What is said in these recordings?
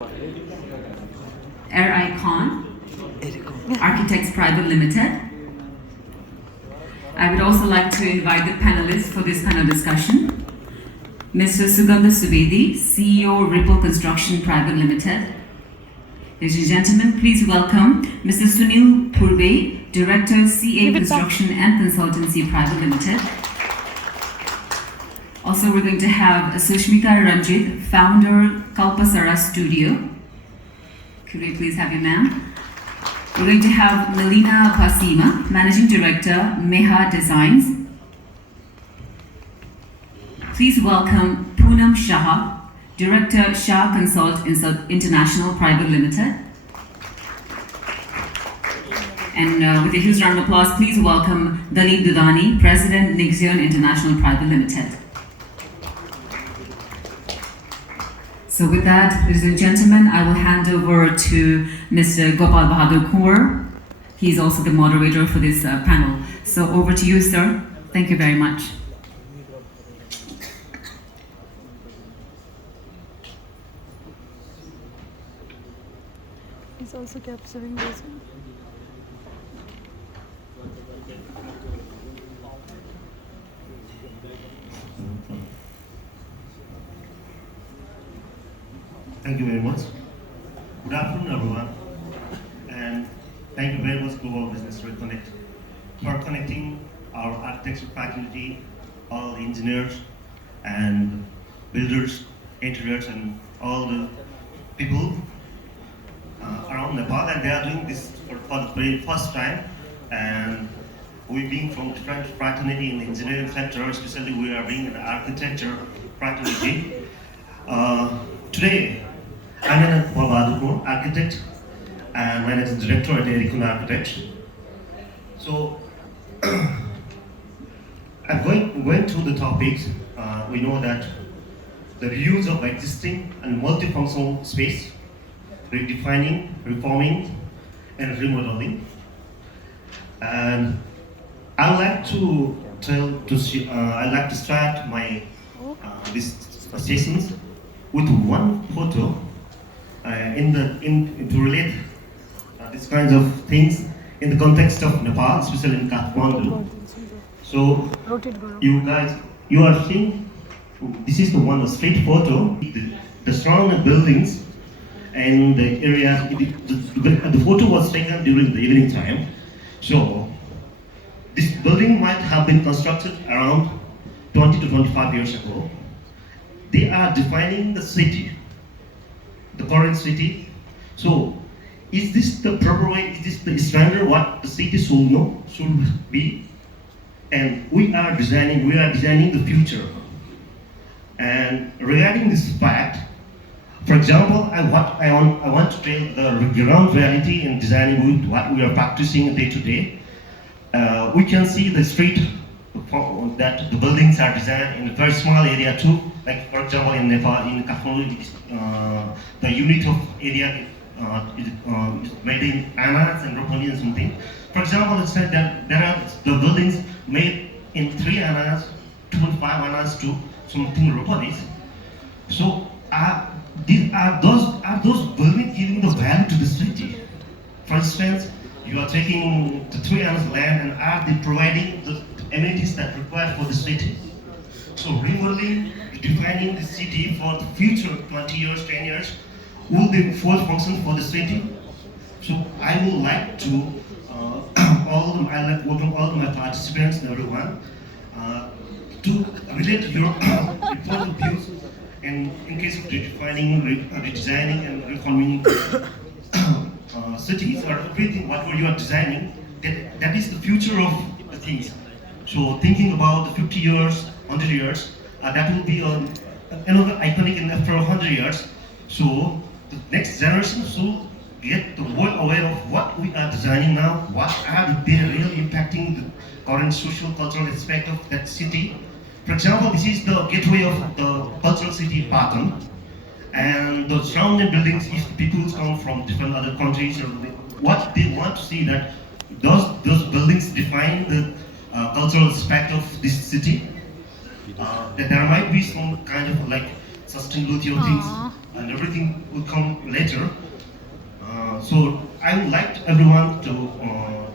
Reconnect Architects Private Limited. I would also like to invite the panelists for this kind of discussion. Mr. Sugandha Subedi, CEO Ripple Construction Private Limited. Ladies and gentlemen, please welcome Mr. Sunil Purbe, Director CA Construction and Consultancy Private Limited. Also, we're going to have Sushmita Ranjit, founder Kalpasara Studio. Could we please have you, ma'am? We're going to have Melina Pasima, Managing Director, Meha Designs. Please welcome Poonam Shah, Director, Shah Consult International Private Limited. And with a huge round of applause, please welcome Dalip Dudani, President, Nixion International Private Limited. So with that, ladies and gentlemen, I will hand over to Mr. Gopal Bahadur Kaur. He's also the moderator for this panel. So over to you, sir. Thank you very much. He's also capturing this. Thank you very much. Good afternoon, everyone. And thank you very much, Global Business Reconnect, for connecting our architecture faculty, all the engineers and builders, interiors, and all the people around Nepal. And they are doing this for the very first time. And we being from different fraternity in the engineering sector, especially we are being an architecture fraternity. Today, I'm an architect and managing director at Reconnect Architects. So, I'm going through the topics. We know that the reuse of existing and multifunctional space, redefining, reforming, and remodeling. And I'd like to start my these sessions with one photo to relate these kinds of things in the context of Nepal, especially in Kathmandu. So you are seeing, this is the one street photo, the surrounding buildings and the area. The photo was taken during the evening time. So this building might have been constructed around 20 to 25 years ago. They are defining the city, the current city. So, is this the proper way? Is this the standard what the city should be? And we are designing the future. And regarding this fact, for example, I want to tell the ground reality in designing with what we are practicing day to day. We can see the street that the buildings are designed in a very small area too. Like for example, in Nepal, in Kathmandu, the unit of area is made in annas and ropani and something. For example, it's said that there are the buildings made in 3 annas, 2.5 annas to something ropanis. So are those buildings giving the value to the city? For instance, you are taking the 3 annas land, and are they providing the amenities that are required for the city? So remodeling, defining the city for the future 20 years, 10 years, will be full function for the city. So I would like to welcome all my participants and everyone to relate your important views in case of redefining, redesigning, and reforming cities or everything, whatever you are designing. That is the future of the things. So thinking about the 50 years, 100 years, that will be another iconic in after 100 years. So the next generation should get the world aware of what we are designing now, what are they really impacting the current social cultural aspect of that city. For example, this is the gateway of the cultural city Patan, and the surrounding buildings, if people come from different other countries, or what they want to see that those buildings define the cultural aspect of this city. That there might be some kind of like sustainability of things and everything will come later. So I would like everyone to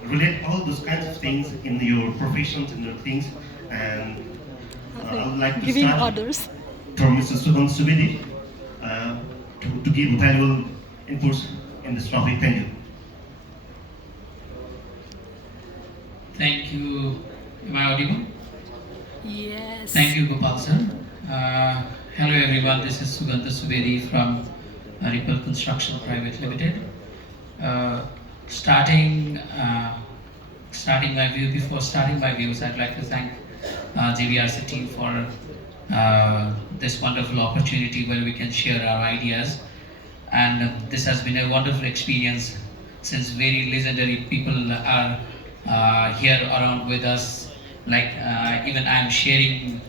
relate all those kinds of things in your professions, in your things, and I would like to Giving start orders. from Mr. Sugan Subedi to give valuable inputs in this topic. Thank you. Thank you. Am I audible? Yes. Thank you, Gopal sir. Hello everyone, this is Sugandha Subedi from Ripple Construction Private Limited. Starting my view, before starting my views, I'd like to thank GVRC team for this wonderful opportunity where we can share our ideas. And this has been a wonderful experience since very legendary people are here around with us. Like even I'm sharing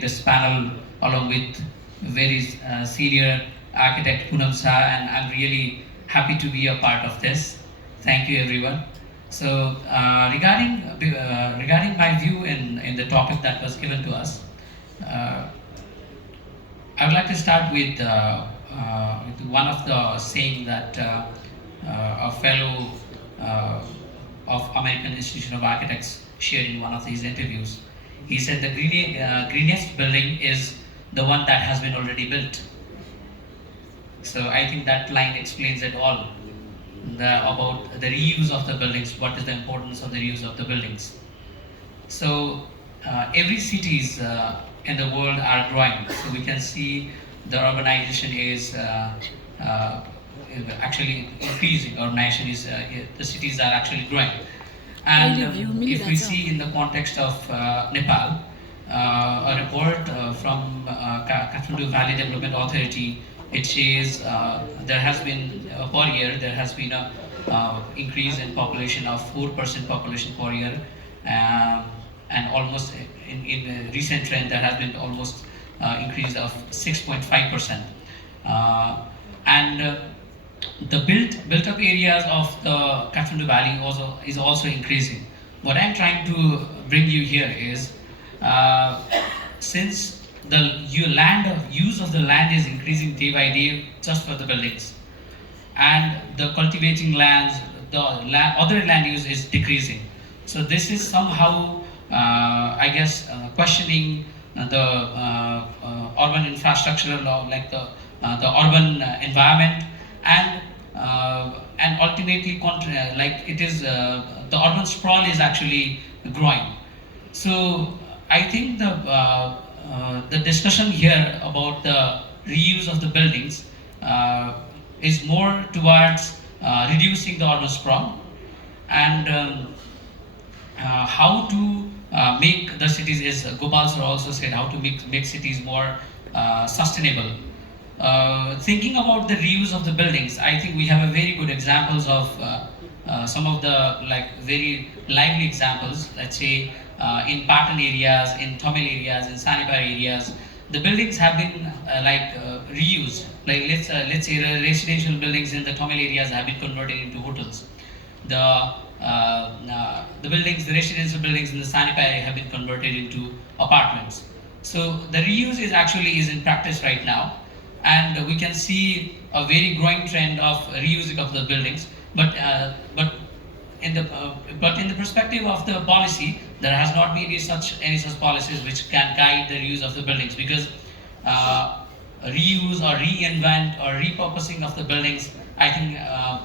this panel along with very senior architect Poonam Shah, and I'm really happy to be a part of this. Thank you, everyone. So regarding my view in the topic that was given to us, I would like to start with one of the saying that a fellow of American Institute of Architects shared in one of his interviews. He said the greenest building is the one that has been already built. So I think that line explains it all. About the reuse of the buildings, what is the importance of the reuse of the buildings. So every cities in the world are growing. So we can see the urbanization is actually increasing. Urbanization is, the cities are actually growing. And if we see in the context of Nepal, a report from Kathmandu Valley Development Authority, it says there has been per year there has been a increase in population of 4% population per year, and almost in recent trend there has been almost increase of 6.5%, and the built up areas of the Kathmandu Valley is also increasing. What I'm trying to bring you here is since the use of the land is increasing day by day just for the buildings, and the cultivating lands, the other land use is decreasing. So this is somehow, I guess, questioning the urban infrastructure law, like the urban environment, and ultimately, like it is the urban sprawl is actually growing. So I think the discussion here about the reuse of the buildings is more towards reducing the urban sprawl, and how to make the cities, as Gopal sir also said, how to make cities more sustainable. Thinking about the reuse of the buildings, I think we have a very good examples of some of the very lively examples. Let's say in Patan areas, in Tamil areas, in Sanipar areas, the buildings have been reused. Like let's say the residential buildings in the Tamil areas have been converted into hotels. The buildings, the residential buildings in the Sanipar area have been converted into apartments. So the reuse is in practice right now, and we can see a very growing trend of reusing of the buildings. But in the perspective of the policy, there has not been any such policies which can guide the reuse of the buildings, because reuse or reinvent or repurposing of the buildings, I think,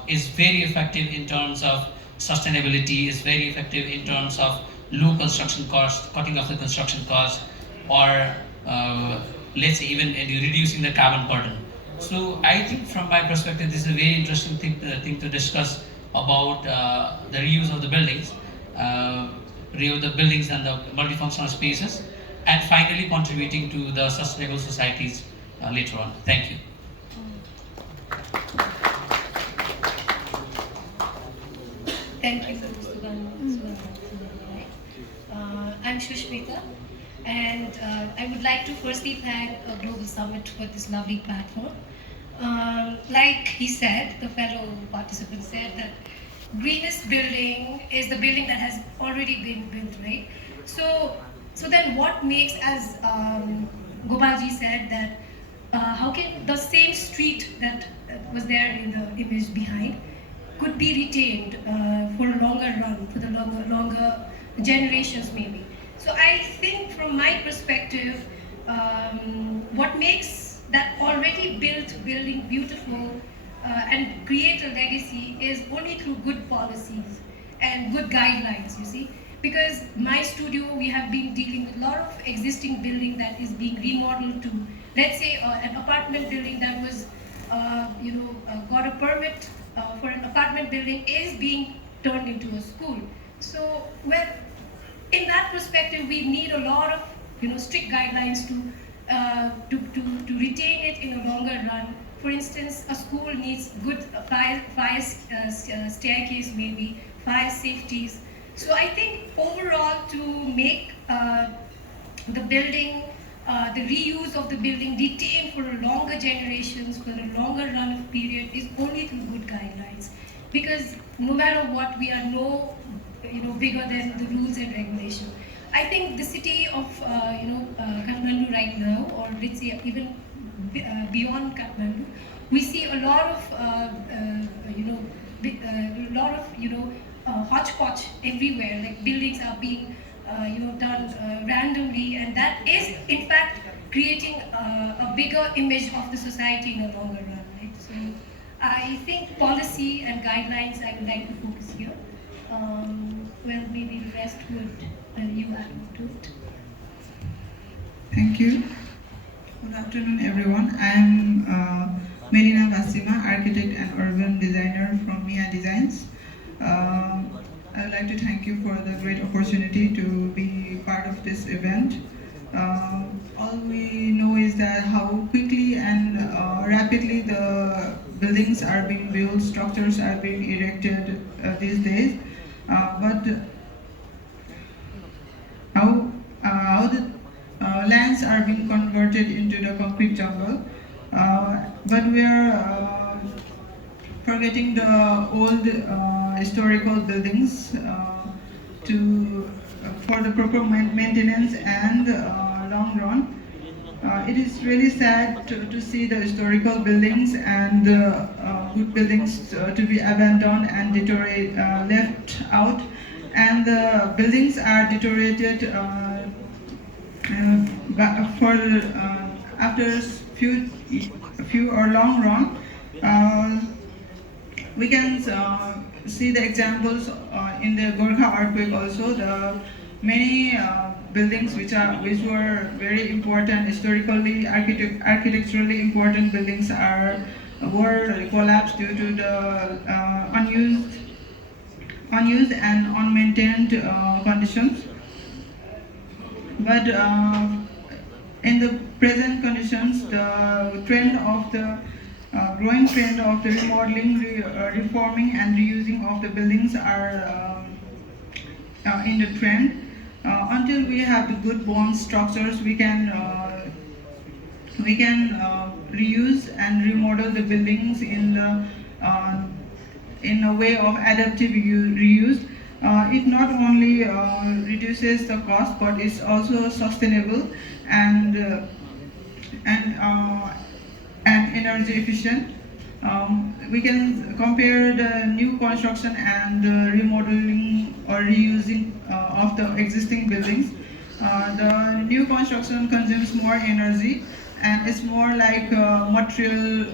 is very effective in terms of sustainability, is very effective in terms of low construction cost, cutting of the construction cost, or let's say even reducing the carbon burden. So I think from my perspective, this is a very interesting thing to discuss about the reuse of the buildings, reuse the buildings and the multifunctional spaces, and finally contributing to the sustainable societies later on. Thank you. Thank you, Sugandha. I'm Shushmita, and I would like to firstly thank Global Summit for this lovely platform. Like he said, the fellow participant said that greenest building is the building that has already been built, right? So then what makes, as Gopalji said, that how can the same street that was there in the image behind could be retained for a longer run, for the longer generations maybe. So I think from my perspective, what makes that already built building beautiful and create a legacy is only through good policies and good guidelines, you see. Because my studio, we have been dealing with a lot of existing building that is being remodeled to, let's say, an apartment building that was, got a permit for an apartment building is being turned into a school. So, well, in that perspective, we need a lot of strict guidelines to retain it in a longer run. For instance, a school needs good fire staircase, maybe fire safeties. So I think overall to make the building, the reuse of the building detained for a longer generations, for a longer run of period is only through good guidelines. Because no matter what, we are no bigger than the rules and regulation. I think the city of Kathmandu right now, or let's say even beyond Kathmandu, we see a lot of hodgepodge everywhere. Like buildings are being done randomly, and that is in fact creating a bigger image of the society in the longer run. Right? So I think policy and guidelines I would like to focus here. Well, maybe the rest would you add to it. Thank you. Good afternoon, everyone. I'm Melina Vasima, architect and urban designer from Mia Designs. I would like to thank you for the great opportunity to be part of this event. All we know is that how quickly and rapidly the buildings are being built, structures are being erected these days. But how the lands are being converted into the concrete jungle. But we are forgetting the old historical buildings for the proper maintenance and long run. It is really sad to see the historical buildings and good buildings to be abandoned and left out, and the buildings are deteriorated for after few or long run. We can see the examples in the Gorkha earthquake also. The many buildings which were very important historically, architecturally important buildings were collapsed due to the unused and unmaintained conditions. But in the present conditions, the growing trend of the remodeling, reforming, and reusing of the buildings are in the trend. Until we have the good bond structures, we can reuse and remodel the buildings in a way of adaptive reuse. It not only reduces the cost, but it's also sustainable and energy efficient. We can compare the new construction and remodeling or reusing of the existing buildings. The new construction consumes more energy, and it's more like material.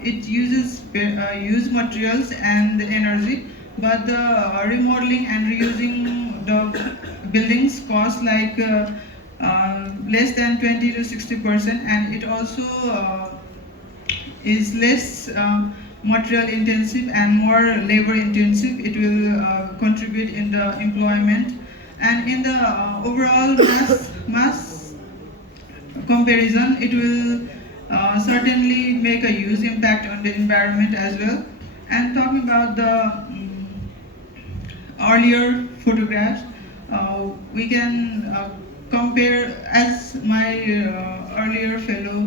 It uses used materials and energy, but the remodeling and reusing the buildings cost like less than 20 to 60%, and it also is less material intensive and more labor intensive. It will contribute in the employment, and in the overall mass comparison, it will certainly make a huge impact on the environment as well. And talking about the earlier photographs, we can compare, as my earlier fellow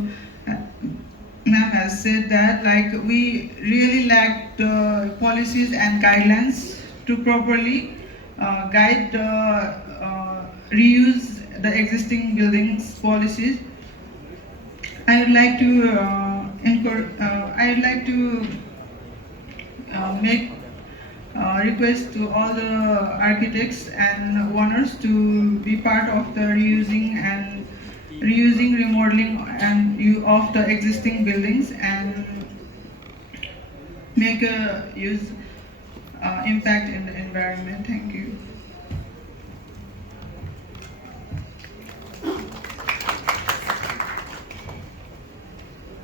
ma'am has said, that like we really lack the policies and guidelines to properly guide the reuse the existing buildings policies. I would like to make request to all the architects and owners to be part of the reusing, remodeling, and of the existing buildings and make a use impact in the environment. Thank you.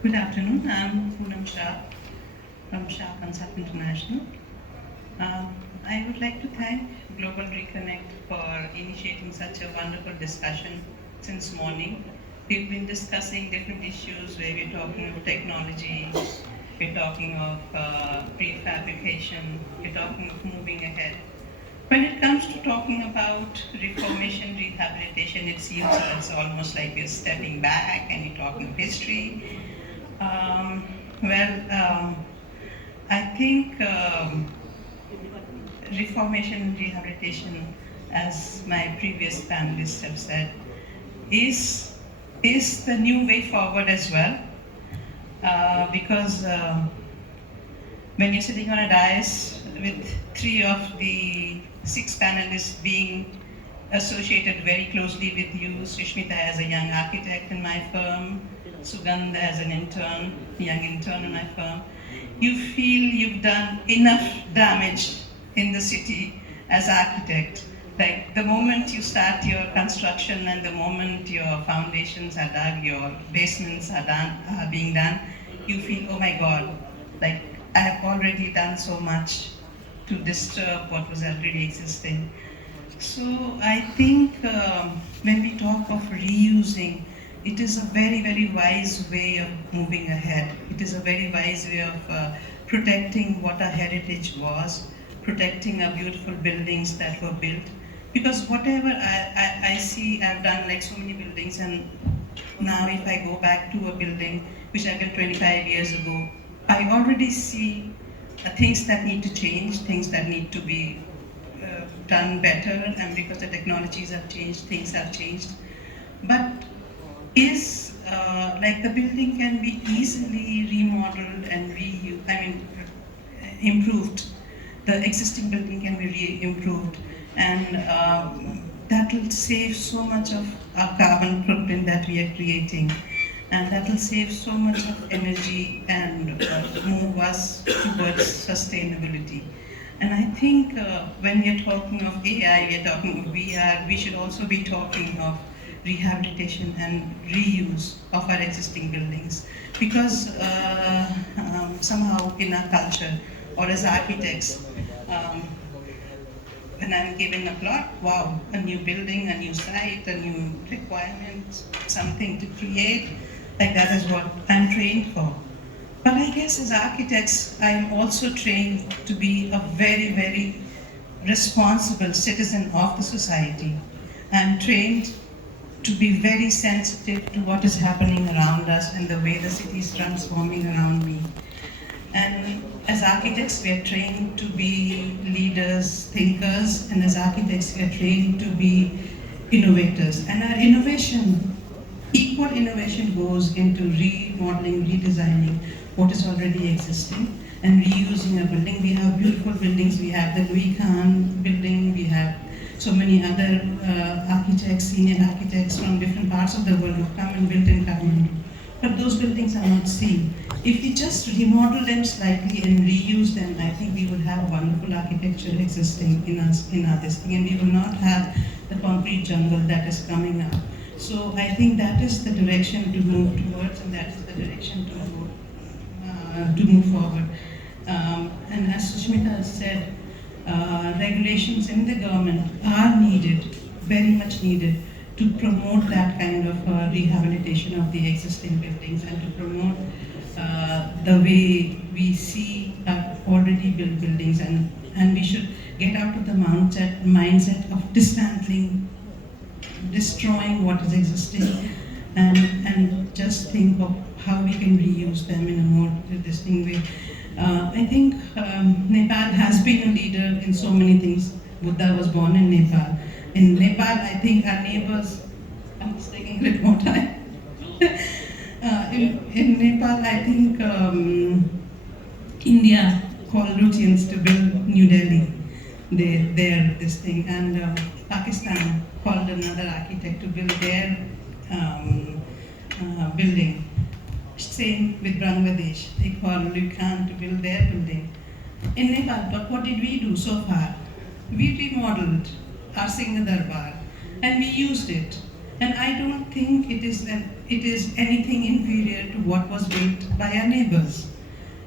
Good afternoon. I'm Poonam Shah from Shah Consult International. I would like to thank Global Reconnect for initiating such a wonderful discussion since morning. We've been discussing different issues where we're talking of technology, we're talking of prefabrication, we're talking of moving ahead. When it comes to talking about reformation, rehabilitation, it seems it's almost like we're stepping back and you're talking of history. I think reformation and rehabilitation, as my previous panelists have said, is the new way forward as well. Because when you're sitting on a dais with 3 of the 6 panelists being associated very closely with you, Sushmita as a young architect in my firm, Sugandha as an intern, young intern in my firm, you feel you've done enough damage in the city as architect. Like the moment you start your construction and the moment your foundations are dug, your basements are being done, you feel, oh my God, like I have already done so much to disturb what was already existing. So I think when we talk of reusing, it is a very, very wise way of moving ahead. It is a very wise way of protecting what our heritage was, protecting our beautiful buildings that were built. Because whatever I see, I've done like so many buildings, and now if I go back to a building which I built 25 years ago, I already see things that need to change, things that need to be done better, and because the technologies have changed, things have changed. But is like the building can be easily remodeled and improved. The existing building can be improved, and that will save so much of our carbon footprint that we are creating, and that will save so much of energy and move us towards sustainability. And I think when we are talking of AI, we are talking of VR, we should also be talking of rehabilitation and reuse of our existing buildings. Because somehow in our culture, or as architects, when I'm given a plot, wow, a new building, a new site, a new requirement, something to create, like that is what I'm trained for. But I guess as architects, I'm also trained to be a very, very responsible citizen of the society. I'm trained to be very sensitive to what is happening around us and the way the city is transforming around me. And as architects, we are trained to be leaders, thinkers, and as architects, we are trained to be innovators. And our innovation, equal innovation goes into remodeling, redesigning what is already existing and reusing a building. We have beautiful buildings. We have the Louis Kahn building. We have so many other architects, senior architects from different parts of the world who come and built in Kathmandu. But those buildings are not seen. If we just remodel them slightly and reuse them, I think we would have wonderful architecture existing in our this thing, and we will not have the concrete jungle that is coming up. So I think that is the direction to move towards, and that is the direction to move forward. And as Sushmita said, regulations in the government are needed, very much needed, to promote that kind of rehabilitation of the existing buildings and to promote the way we see already built buildings, and we should get out of the mindset of dismantling, destroying what is existing, and just think of how we can reuse them in a more interesting way. I think Nepal has been a leader in so many things. Buddha was born in Nepal. In Nepal, I think our neighbors a little more time. In Nepal, I think India called Lutyens to build New Delhi, this thing, and Pakistan called another architect to build their building. Same with Bangladesh, they called Lukan to build their building. In Nepal, but what did we do so far? We remodeled our Singha Darbar and we used it. And I don't think it is anything inferior to what was built by our neighbors.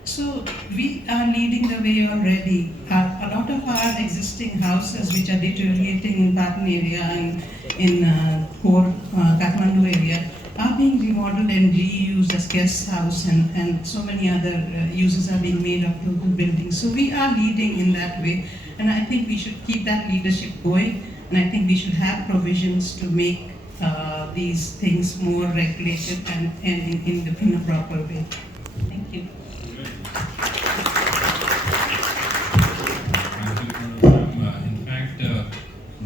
So we are leading the way already. A lot of our existing houses, which are deteriorating in Patan area and in core Kathmandu area, are being remodeled and reused as guest house, and so many other uses are being made of local buildings. So we are leading in that way, and I think we should keep that leadership going, and I think we should have provisions to make these things more regulated and in a proper way. Thank you. In fact,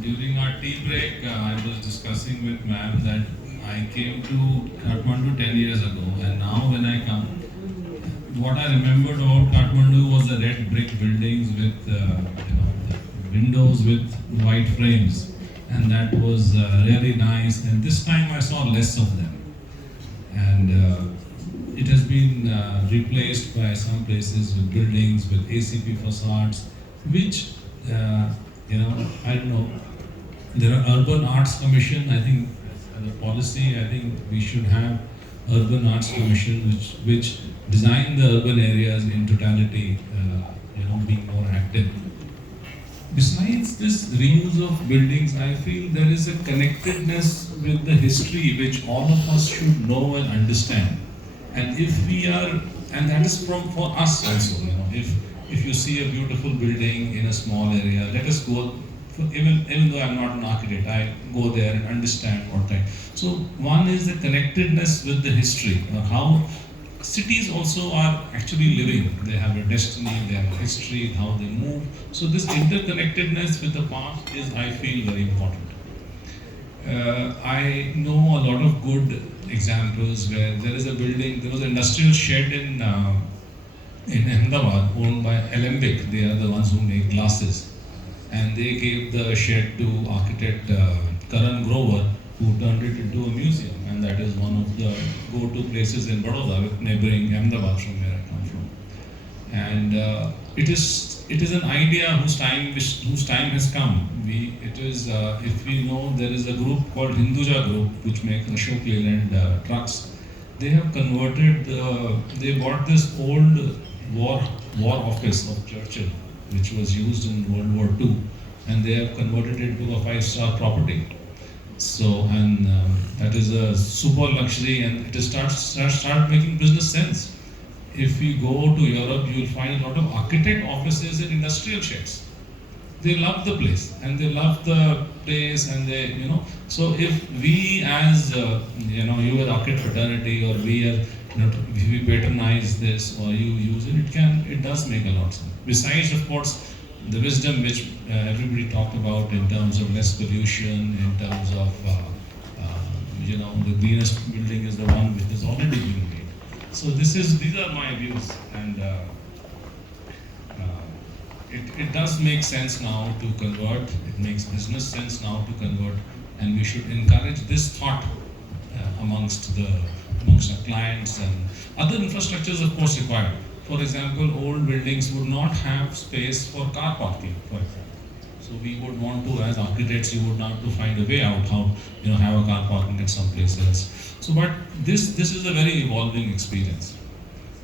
during our tea break, I was discussing with ma'am that I came to Kathmandu 10 years ago, and now when I come, what I remembered about Kathmandu was the red brick buildings with windows with white frames, and that was really nice. And this time I saw less of them, and it has been replaced by some places with buildings with ACP facades, which I don't know. There are Urban Arts Commission. I think as a policy, I think we should have Urban Arts Commission, which design the urban areas in totality, being more active. Besides this reuse of buildings, I feel there is a connectedness with the history which all of us should know and understand. And if we are, and that is for us also, if you see a beautiful building in a small area, let us go. Even though I'm not an architect, I go there and understand what that. So one is the connectedness with the history, how cities also are actually living. They have a destiny, they have a history, how they move. So this interconnectedness with the past is, I feel, very important. I know a lot of good examples where there is a building, there was an industrial shed in Ahmedabad owned by Alembic. They are the ones who make glasses. And they gave the shed to architect Karan Grover, who turned it into a museum. And that is one of the go-to places in Baroda, with neighboring Ahmedabad from where I come from. And it is an idea whose time has come. If we know, there is a group called Hinduja Group, which makes Ashok Leyland trucks. They have converted, they bought this old war office of Churchill, which was used in World War II, and they have converted it to a 5-star property. So, and that is a super luxury, and it start making business sense. If you go to Europe, you will find a lot of architect offices in industrial sheds. They love the place, and they love the place, and they, So if we as, you as architect fraternity, or we as, if we patronize this, or you use it, it does make a lot of sense. Besides, of course, the wisdom which everybody talked about in terms of less pollution, in terms of, the greenest building is the one which is already being made. So these are my views, and it does make sense now to convert. It makes business sense now to convert, and we should encourage this thought amongst our clients, and other infrastructures, of course, required. For example, old buildings would not have space for car parking, for example. So we would want to, as architects, you would want to find a way out how, have a car parking at some places. So, but this is a very evolving experience.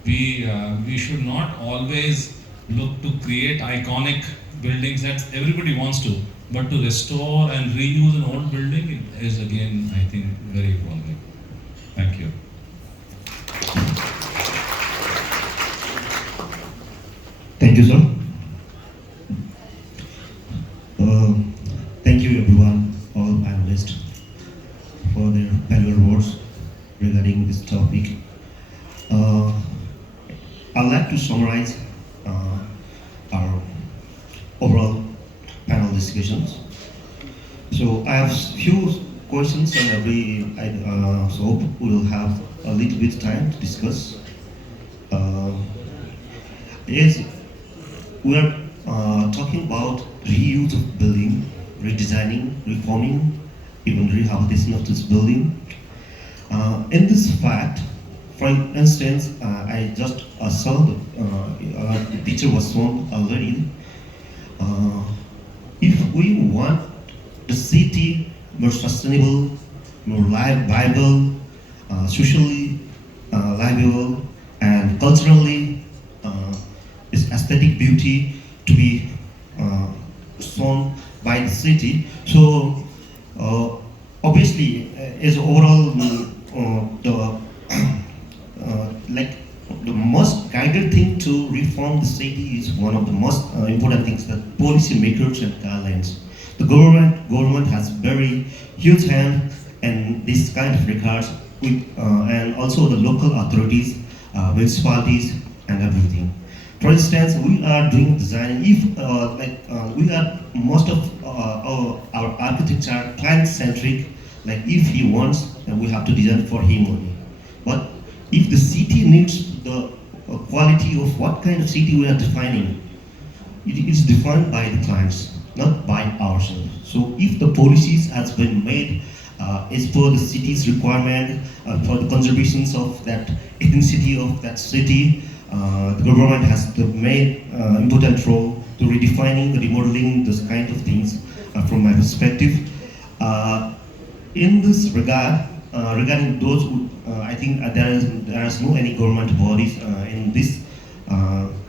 We should not always look to create iconic buildings that everybody wants to, but to restore and reuse an old building is, again, I think, very evolving. Thank you. Thank you, sir. Thank you, everyone, all panelists, for their panel words regarding this topic. I'd like to summarize our overall panel discussions. So I have few questions and so hope we'll have a little bit time to discuss. Uh, yes, we are talking about reuse of building, redesigning, reforming, even rehabilitation of this building. In this fact, for instance, I just saw the picture was shown already. If we want the city more sustainable, more viable, socially livable, and culturally its aesthetic beauty to be shown by the city. So obviously, as overall the like the most guided thing to reform the city is one of the most important things that policy makers and guidelines. The government has very huge hand in this kind of regards, with and also the local authorities, municipalities, and everything. For instance, we are doing design. If we are most of our architects are client centric. Like if he wants, we have to design for him only. But if the city needs the quality of what kind of city we are defining, it is defined by the clients, not by ourselves. So if the policies has been made as per the city's requirement for the conservations of that ethnicity of that city, the government has the main important role to redefining, remodeling those kind of things from my perspective. In this regard, regarding those, I think there is no any government bodies in this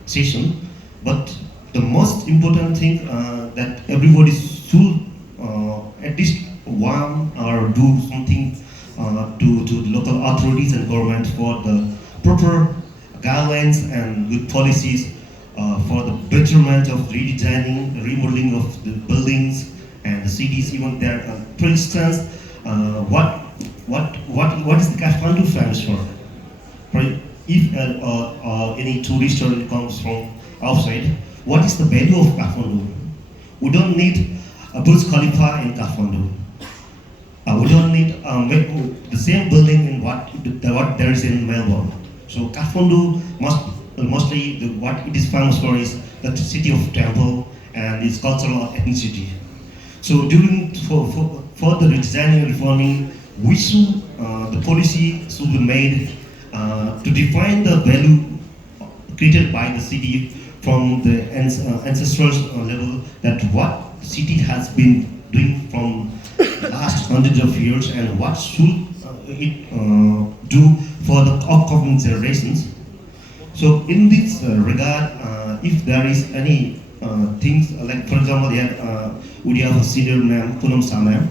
session, but the most important thing that everybody should at least one or do something to the local authorities and government for the proper guidelines and good policies for the betterment of redesigning, remodeling of the buildings and the cities. Even there, for instance, what is the Kathmandu famous for? If any tourist or comes from outside, what is the value of Kathmandu? We don't need a Burj Khalifa in Kathmandu. We don't need the same building in what there is in Melbourne. So Kathmandu mostly what it is famous for is the city of temple and its cultural ethnicity. So for the redesigning and reforming, we should the policy should be made to define the value created by the city from the ancestral level, that what the city has been doing from the last hundreds of years and what should it do for the upcoming generations. So in this regard, if there is any things like, for example, we have a senior ma'am, Punam Samam.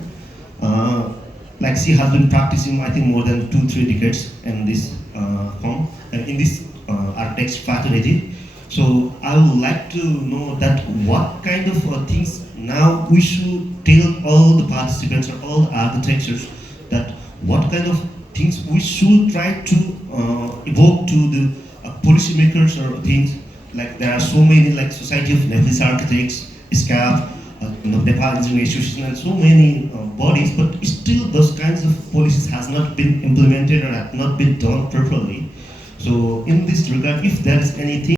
Like she has been practicing, I think, more than 2-3 decades in this form, in this architects fraternity. So I would like to know that what kind of things now we should tell all the participants or all the architects, that what kind of things we should try to evoke to the policymakers or things. Like there are so many, like Society of Nepalese Architects, SCAF, Nepal Engineering Association, and so many bodies, but still those kinds of policies has not been implemented or have not been done properly. So in this regard, if there is anything